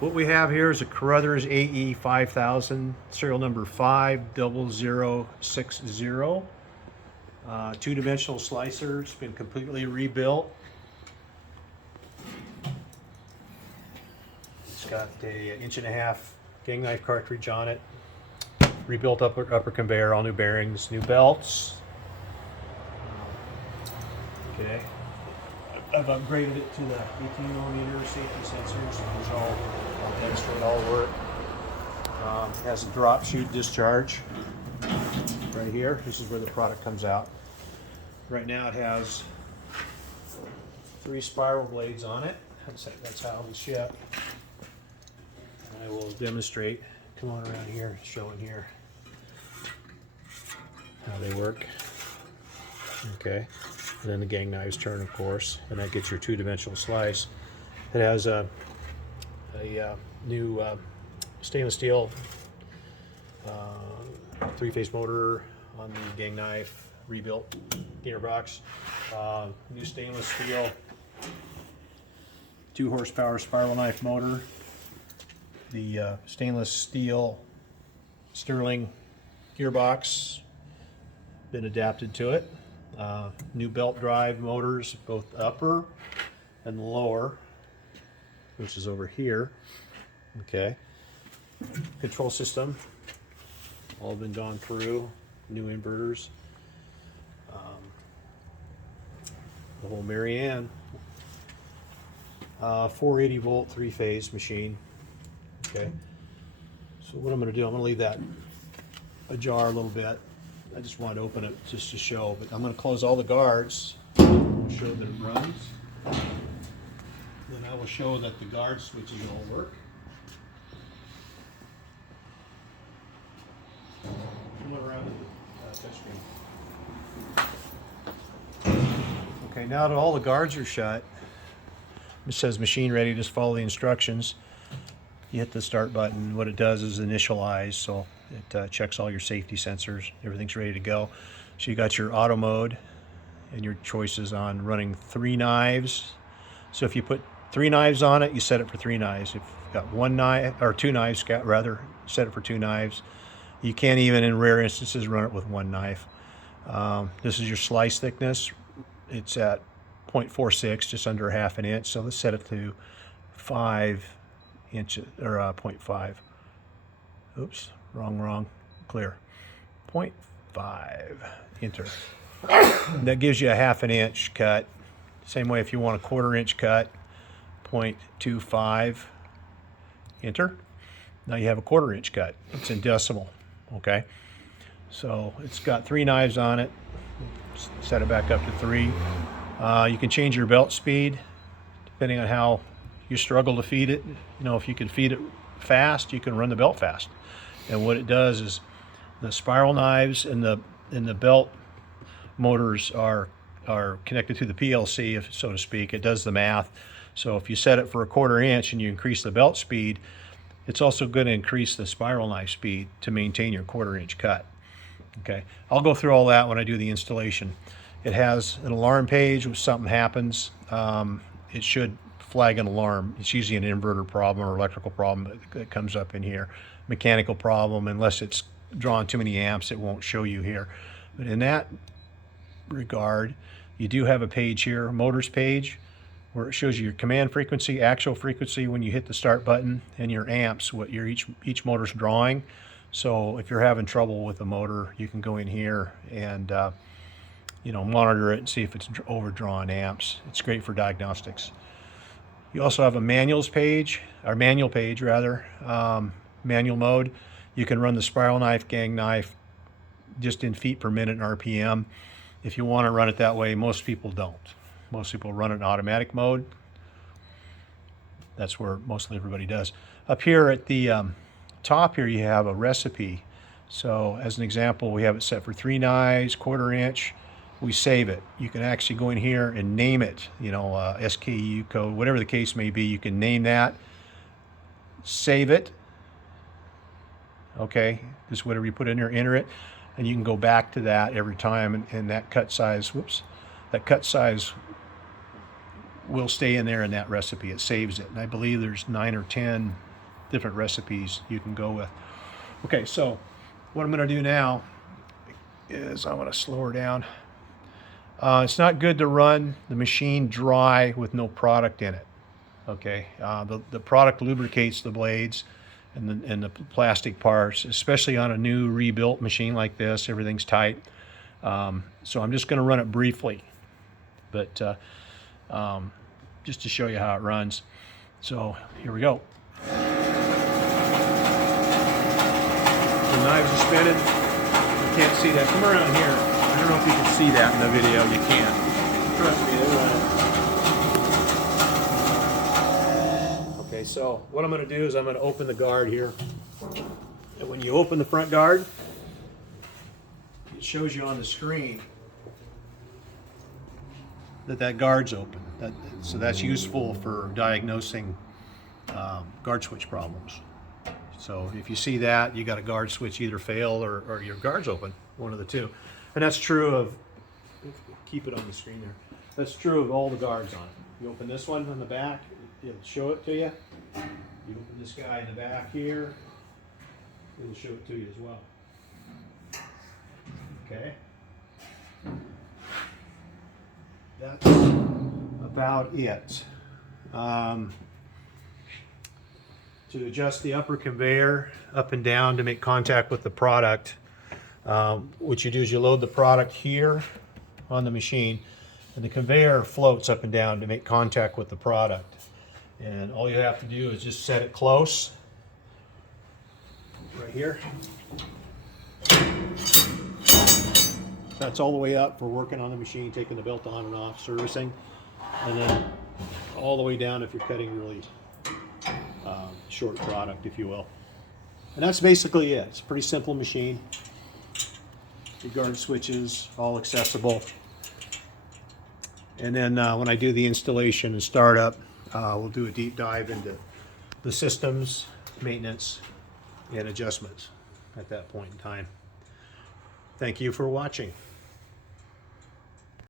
What we have here is a Carruthers AE500 serial number 50060. Two-dimensional slicer. It's been completely rebuilt. It's got a 1.5-inch gang knife cartridge on it. Rebuilt upper conveyor, all new bearings, new belts. Okay. I've upgraded it to the 18mm safety sensors. These all demonstrate all work. Has a drop chute discharge right here. This is where the product comes out. Right now it has 3 spiral blades on it. That's how we ship. I will demonstrate. Come on around here, showing here how they work. Okay. And then the gang knives turn, of course, and that gets your two-dimensional slice. It has a new stainless steel 3-phase motor on the gang knife, rebuilt gearbox. New stainless steel 2-horsepower spiral knife motor. The stainless steel Sterling gearbox been adapted to it. New belt drive motors, both upper and lower, which is over here. Okay. Control system, all been gone through. New inverters. The whole Marianne. 480 volt 3-phase machine. Okay. So what I'm going to do, I'm going to leave that ajar a little bit. I just wanted to open it just to show, but I'm going to close all the guards. I'll show that it runs. Then I will show that the guard switches all work. Come on around the touchscreen. Okay, now that all the guards are shut, it says machine ready. Just follow the instructions. You hit the start button. What it does is initialize, so it checks all your safety sensors. Everything's ready to go. So you got your auto mode and your choices on running 3 knives. So if you put 3 knives on it, you set it for 3 knives. If you've got 1 knife, or 2 knives, rather, set it for 2 knives. You can't even, in rare instances, run it with 1 knife. This is your slice thickness. It's at 0.46, just under 1/2 inch. So let's set it to 5 inches, or 0.5. Oops, wrong, clear. 0.5, enter. That gives you a 1/2 inch cut. Same way if you want a 1/4 inch cut, 0.25, enter. Now you have a 1/4 inch cut. It's in decimal, okay? So it's got 3 knives on it. Set it back up to 3. You can change your belt speed depending on how you struggle to feed it. You know, if you can feed it fast, you can run the belt fast. And what it does is the spiral knives and the belt motors are connected to the PLC, if so to speak. It does the math. So if you set it for a 1/4 inch and you increase the belt speed, it's also going to increase the spiral knife speed to maintain your 1/4 inch cut. Okay, I'll go through all that when I do the installation. It has an alarm page. If something happens, it should flag an alarm. It's usually an inverter problem or electrical problem that comes up in here. Mechanical problem, unless it's drawn too many amps, it won't show you here. But in that regard, you do have a page here, motors page, where it shows you your command frequency, actual frequency when you hit the start button, and your amps, what your each motor's drawing. So if you're having trouble with the motor, you can go in here and you know, monitor it and see if it's overdrawn amps. It's great for diagnostics. You also have a manual page rather, manual mode. You can run the spiral knife, gang knife, just in feet per minute and RPM. If you want to run it that way, most people don't. Most people run it in automatic mode. That's where mostly everybody does. Up here at the top here, you have a recipe. So as an example, we have it set for 3 knives, 1/4 inch. We save it. You can actually go in here and name it, you know, SKU code, whatever the case may be. You can name that, save it. Okay, just whatever you put in there, enter it, and you can go back to that every time, and that cut size, that cut size will stay in there in that recipe. It saves it, and I believe there's 9 or 10 different recipes you can go with. Okay, so what I'm going to do now is I'm going to slow her down. It's not good to run the machine dry with no product in it. Okay, the product lubricates the blades and the plastic parts, especially on a new rebuilt machine like this. Everything's tight. So I'm just going to run it briefly, but just to show you how it runs. So here we go. The knives are spinning. You can't see that. Come around here. I don't know if you can see that in the video. You can't. Trust me, they're running. Okay, so what I'm going to do is I'm going to open the guard here. And when you open the front guard, it shows you on the screen that guard's open. So that's useful for diagnosing guard switch problems. So if you see that, you got a guard switch either fail or your guard's open, one of the two. And that's true of, keep it on the screen there, that's true of all the guards on it. You open this one on the back, it'll show it to you. You open this guy in the back here, it'll show it to you as well. Okay. That's about it. To adjust the upper conveyor up and down to make contact with the product, what you do is you load the product here on the machine, and the conveyor floats up and down to make contact with the product. And all you have to do is just set it close, right here. That's all the way up for working on the machine, taking the belt on and off, servicing, and then all the way down if you're cutting really short product, if you will. And that's basically it. It's a pretty simple machine. The guard switches, all accessible. And then when I do the installation and startup, we'll do a deep dive into the systems, maintenance, and adjustments at that point in time. Thank you for watching.